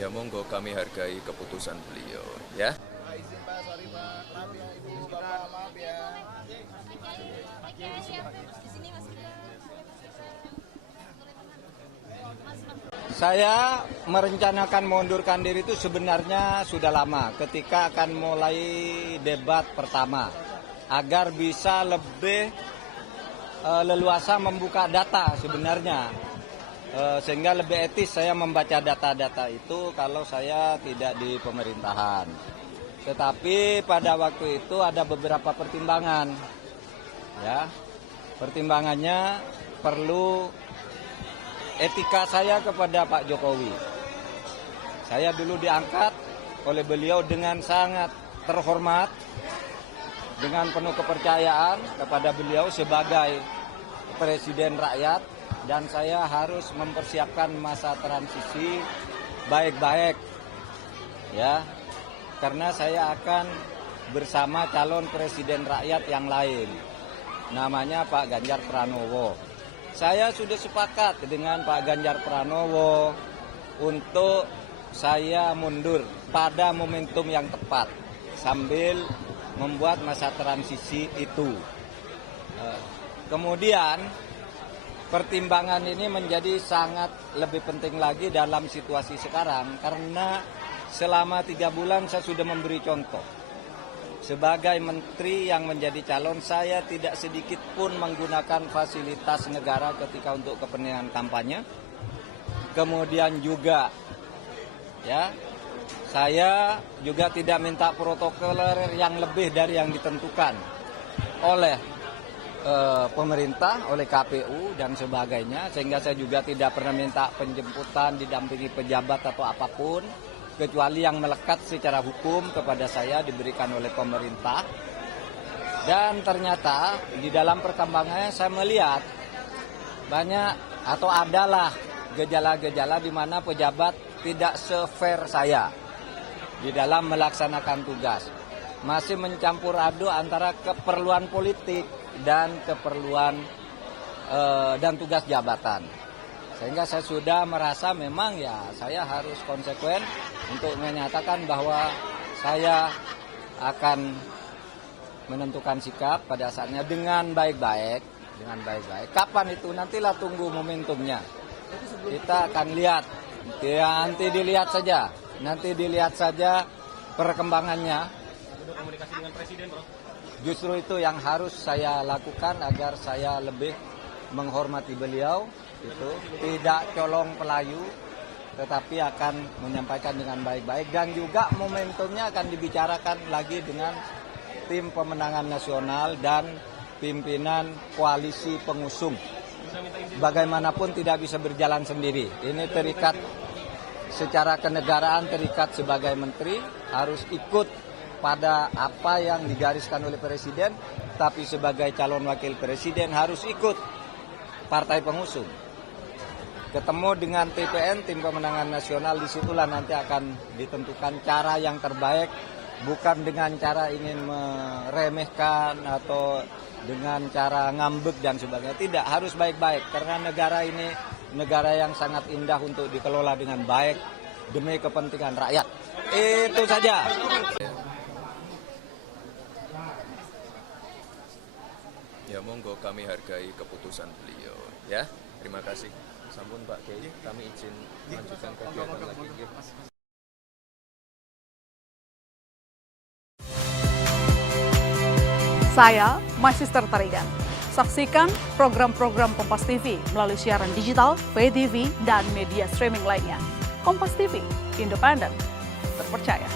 Ya monggo, kami hargai keputusan beliau, ya. Izin Pak, sorry Pak, maaf ya Ibu, Bapak, maaf ya. Saya merencanakan mengundurkan diri itu sebenarnya sudah lama ketika akan mulai debat pertama agar bisa lebih leluasa membuka data sebenarnya sehingga lebih etis saya membaca data-data itu kalau saya tidak di pemerintahan. Tetapi pada waktu itu ada beberapa pertimbangan, ya. Pertimbangannya perlu etika saya kepada Pak Jokowi. Saya dulu diangkat oleh beliau dengan sangat terhormat, dengan penuh kepercayaan kepada beliau sebagai presiden rakyat, dan saya harus mempersiapkan masa transisi baik-baik, ya, karena saya akan bersama calon presiden rakyat yang lain, namanya Pak Ganjar Pranowo. Saya sudah sepakat dengan Pak Ganjar Pranowo untuk saya mundur pada momentum yang tepat sambil membuat masa transisi itu. Kemudian pertimbangan ini menjadi sangat lebih penting lagi dalam situasi sekarang karena selama 3 bulan saya sudah memberi contoh. Sebagai menteri yang menjadi calon, saya tidak sedikit pun menggunakan fasilitas negara ketika untuk kepentingan kampanye. Kemudian juga, ya, saya juga tidak minta protokoler yang lebih dari yang ditentukan oleh pemerintah, oleh KPU dan sebagainya. Sehingga saya juga tidak pernah minta penjemputan, didampingi pejabat atau apapun, kecuali yang melekat secara hukum kepada saya diberikan oleh pemerintah. Dan ternyata di dalam perkembangannya saya melihat banyak atau adalah gejala-gejala di mana pejabat tidak se-fair saya di dalam melaksanakan tugas. Masih mencampur aduk antara keperluan politik dan keperluan dan tugas jabatan. Sehingga saya sudah merasa memang ya saya harus konsekuen untuk menyatakan bahwa saya akan menentukan sikap pada saatnya dengan baik-baik. Kapan itu? Nantilah tunggu momentumnya. Kita akan lihat. Ya, nanti dilihat saja perkembangannya. Sudah komunikasi dengan Presiden, Bro? Justru itu yang harus saya lakukan agar saya lebih menghormati beliau. Itu tidak colong pelayu, tetapi akan menyampaikan dengan baik-baik, dan juga momentumnya akan dibicarakan lagi dengan tim pemenangan nasional dan pimpinan koalisi pengusung. Bagaimanapun tidak bisa berjalan sendiri. Ini terikat secara kenegaraan, terikat sebagai menteri harus ikut pada apa yang digariskan oleh presiden, tapi sebagai calon wakil presiden harus ikut partai pengusung. Ketemu dengan TPN, tim pemenangan nasional, disitulah nanti akan ditentukan cara yang terbaik, bukan dengan cara ingin meremehkan atau dengan cara ngambek dan sebagainya. Tidak, harus baik-baik, karena negara ini negara yang sangat indah untuk dikelola dengan baik demi kepentingan rakyat. Itu saja. Ya monggo, kami hargai keputusan beliau, ya. Terima kasih. Sampun Pak Kiai, kami izin melanjutkan kegiatan lagi. Saya Magister Tarigan. Saksikan program-program Kompas TV melalui siaran digital, pay TV, dan media streaming lainnya. Kompas TV, independen, terpercaya.